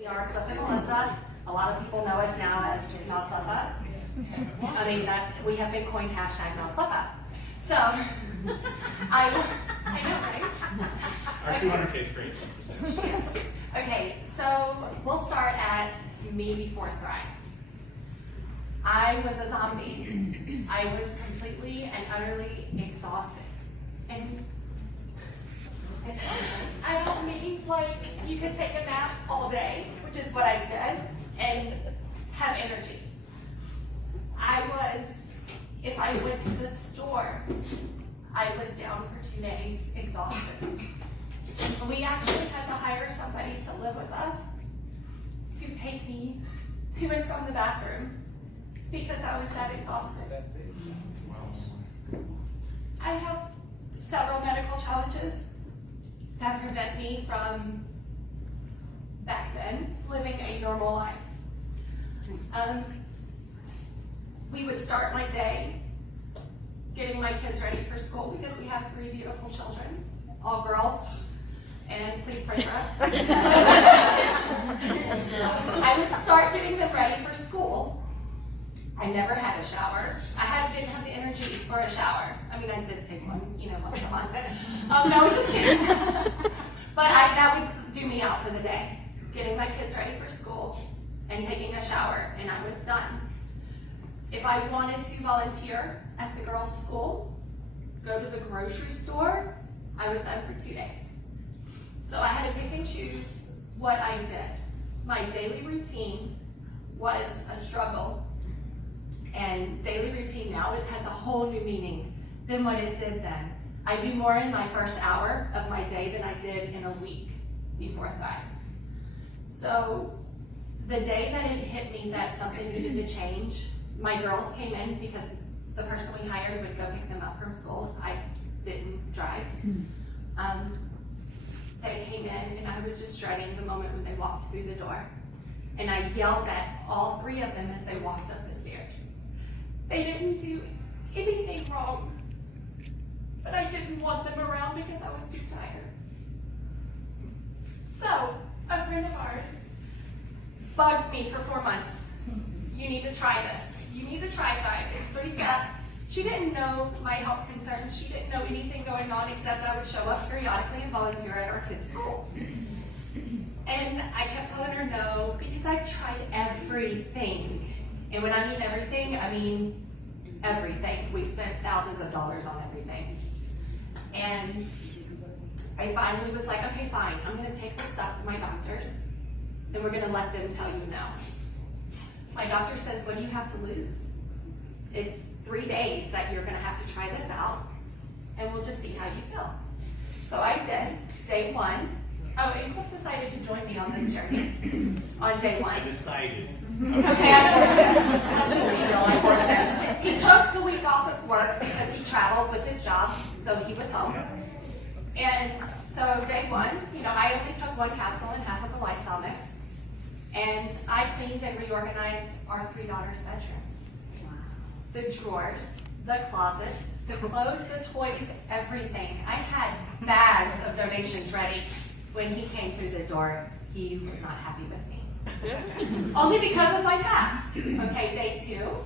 We are Cliff and Melissa. A lot of people know us now as Not Cliff Up. I mean, that we have been coined hashtag Not Cliff Up. So, I know, right? Our 200K is great. Yes. Okay, so we'll start at me before Thrive. I was a zombie. I was completely and utterly exhausted. And I don't mean like you could take a nap all day, which is what I did, and have energy. If I went to the store, I was down for 2 days, exhausted. We actually had to hire somebody to live with us to take me to and from the bathroom because I was that exhausted. I have several medical challenges that prevent me from, back then, living a normal life. We would start my day getting my kids ready for school because we have 3 beautiful children, all girls, and please pray for us. I would start getting them ready for school. I never had a shower. Didn't have the energy for a shower. I mean, I did take one, once a month. No, just kidding. But that would do me out for the day. Getting my kids ready for school and taking a shower, and I was done. If I wanted to volunteer at the girls' school, go to the grocery store, I was done for 2 days. So I had to pick and choose what I did. My daily routine was a struggle. And daily routine now, it has a whole new meaning than what it did then. I do more in my first hour of my day than I did in a week before Thrive. So the day that it hit me that something needed to change, my girls came in because the person we hired would go pick them up from school. I didn't drive. They came in and I was just dreading the moment when they walked through the door. And I yelled at all 3 of them as they walked up the stairs. They didn't do anything wrong, but I didn't want them around because I was too tired. So, a friend of ours bugged me for 4 months. You need to try this. You need to try Thrive. It's 3 steps. She didn't know my health concerns. She didn't know anything going on except I would show up periodically and volunteer at our kids' school. And I kept telling her no because I've tried everything. And when I mean everything, I mean everything. We spent thousands of dollars on everything. And I finally was like, okay, fine. I'm going to take this stuff to my doctors and we're going to let them tell you no. My doctor says, what do you have to lose? It's 3 days that you're going to have to try this out, and we'll just see how you feel. So I did. Day 1. Oh, and Cliff decided to join me on this journey on day 1. I decided. Okay, I know. That's just me, though. I forced him. He took the week off of work because he traveled with his job, so he was home. And so day 1, I only took 1 capsule and half of a Lysol mix. And I cleaned and reorganized our 3 daughters' bedrooms. Wow. The drawers, the closets, the clothes, the toys, everything. I had bags of donations ready. When he came through the door, he was not happy with me. Only because of my past. Okay, day 2,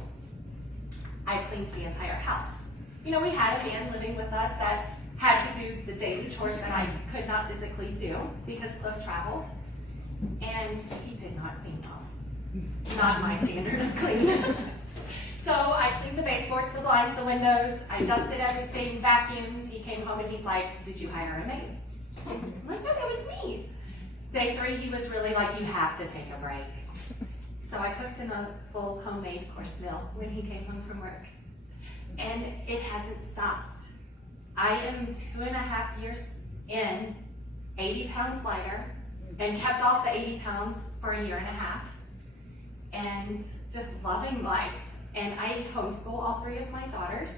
I cleaned the entire house. We had a man living with us that had to do the daily chores that I could not physically do because Cliff traveled. And he did not clean well. Not my standard of clean. So I cleaned the baseboards, the blinds, the windows. I dusted everything, vacuumed. He came home and he's like, did you hire a maid? I'm like, no, that was me. Day 3, he was really like, you have to take a break. So I cooked him a full homemade course meal when he came home from work. And it hasn't stopped. I am 2.5 years in, 80 pounds lighter, and kept off the 80 pounds for a 1.5 years, and just loving life. And I homeschool all 3 of my daughters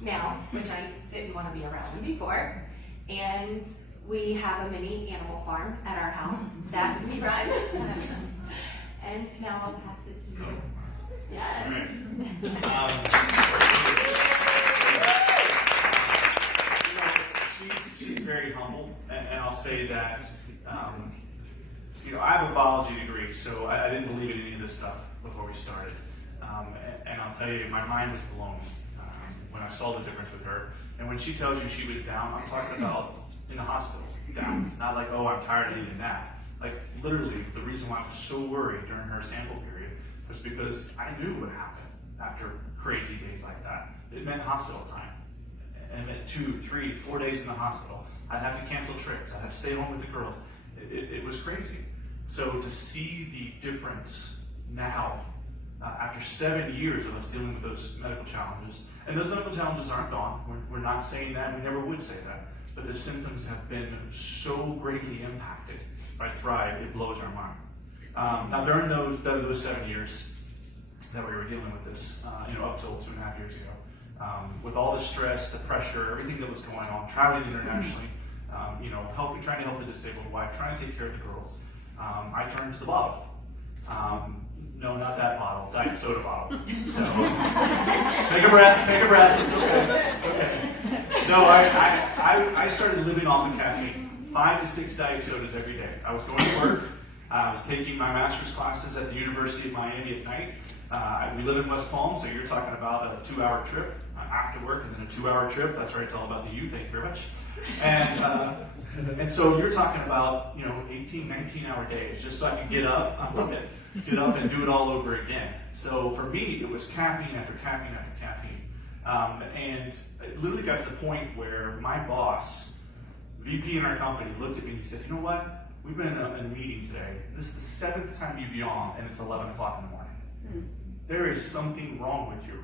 now, which I didn't want to be around before. And we have a mini animal farm at our house that we run. And now I'll pass it to you. Yes. She's very humble, and I'll say that I have a biology degree, so I didn't believe in any of this stuff before we started. And I'll tell you, my mind was blown when I saw the difference with her. And when she tells you she was down, I'm talking about in the hospital, down. Not like, oh, I'm tired, I need a nap. Like, literally, the reason why I was so worried during her sample period was because I knew what happened after crazy days like that. It meant hospital time. And it meant 2, 3, 4 days in the hospital. I'd have to cancel trips. I'd have to stay home with the girls. It was crazy. So to see the difference now, after 7 years of us dealing with those medical challenges, and those medical challenges aren't gone. We're not saying that. We never would say that. But the symptoms have been so greatly impacted by Thrive, it blows our mind. Now, during those 7 years that we were dealing with this, up till 2.5 years ago, with all the stress, the pressure, everything that was going on, traveling internationally, trying to help the disabled wife, trying to take care of the girls, I turned to the bottle. No, not that bottle, diet soda bottle. So, take a breath, it's okay. No, I started living off of caffeine. 5 to 6 diet sodas every day. I was going to work, I was taking my master's classes at the University of Miami at night. We live in West Palm, so you're talking about a 2-hour trip after work and then a 2-hour trip. That's right, it's all about the you, thank you very much. And so you're talking about, 18, 19-hour days, just so I could get up and do it all over again. So for me, it was caffeine after caffeine after caffeine. And it literally got to the point where my boss, VP in our company, looked at me and he said, you know what? We've been in a meeting today. This is the 7th time you've yawned and it's 11 o'clock in the morning. There is something wrong with you.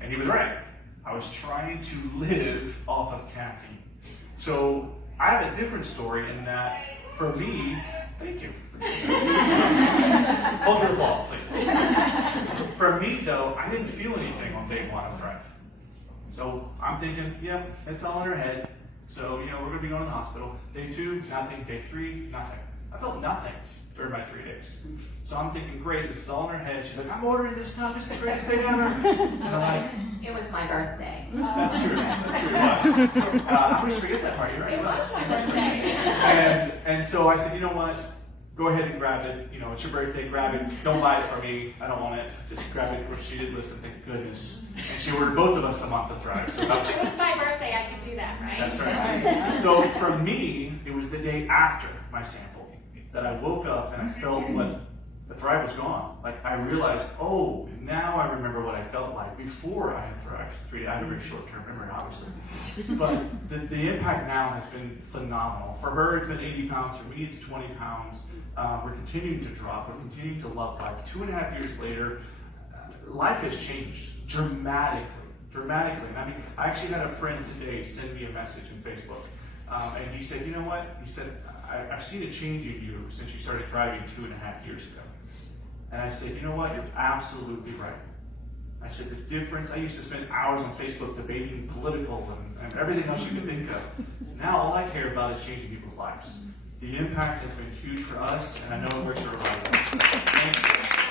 And he was right. I was trying to live off of caffeine. So I have a different story in that for me, thank you. Hold your applause, please. For me, though, I didn't feel anything on day 1 of Thrive. So I'm thinking, yeah, it's all in her head. So, we're going to be going to the hospital. Day 2, nothing. Day 3, nothing. I felt nothing during my 3 days. So I'm thinking, great, this is all in her head. She's like, I'm ordering this stuff. It's the greatest thing ever. And I'm like, It was my birthday. that's true. It was. I always forget that part. You're right. It was my birthday. And so I said, you know what? Go ahead and grab it. It's your birthday. Grab it. Don't buy it for me. I don't want it. Just grab it. Well, she did listen. Thank goodness. And she ordered both of us a month of Thrive. So that was, It was my birthday. I could do that, right? that's right. So for me, it was the day after my sample that I woke up and I felt what the Thrive was gone. Like I realized, oh, now I remember what I felt like before I had Thrive. I had a very short-term memory, obviously. But the impact now has been phenomenal. For her, it's been 80 pounds. For me, it's 20 pounds. We're continuing to drop. We're continuing to love life. 2.5 years later, life has changed dramatically. And I actually had a friend today send me a message on Facebook. And he said, you know what? He said, I've seen a change in you since you started thriving 2.5 years ago. And I said, you know what? You're absolutely right. I said, the difference, I used to spend hours on Facebook debating political and everything else you could think of. Now all I care about is changing people's lives. The impact has been huge for us, and I know it works for a lot of us. Thank you.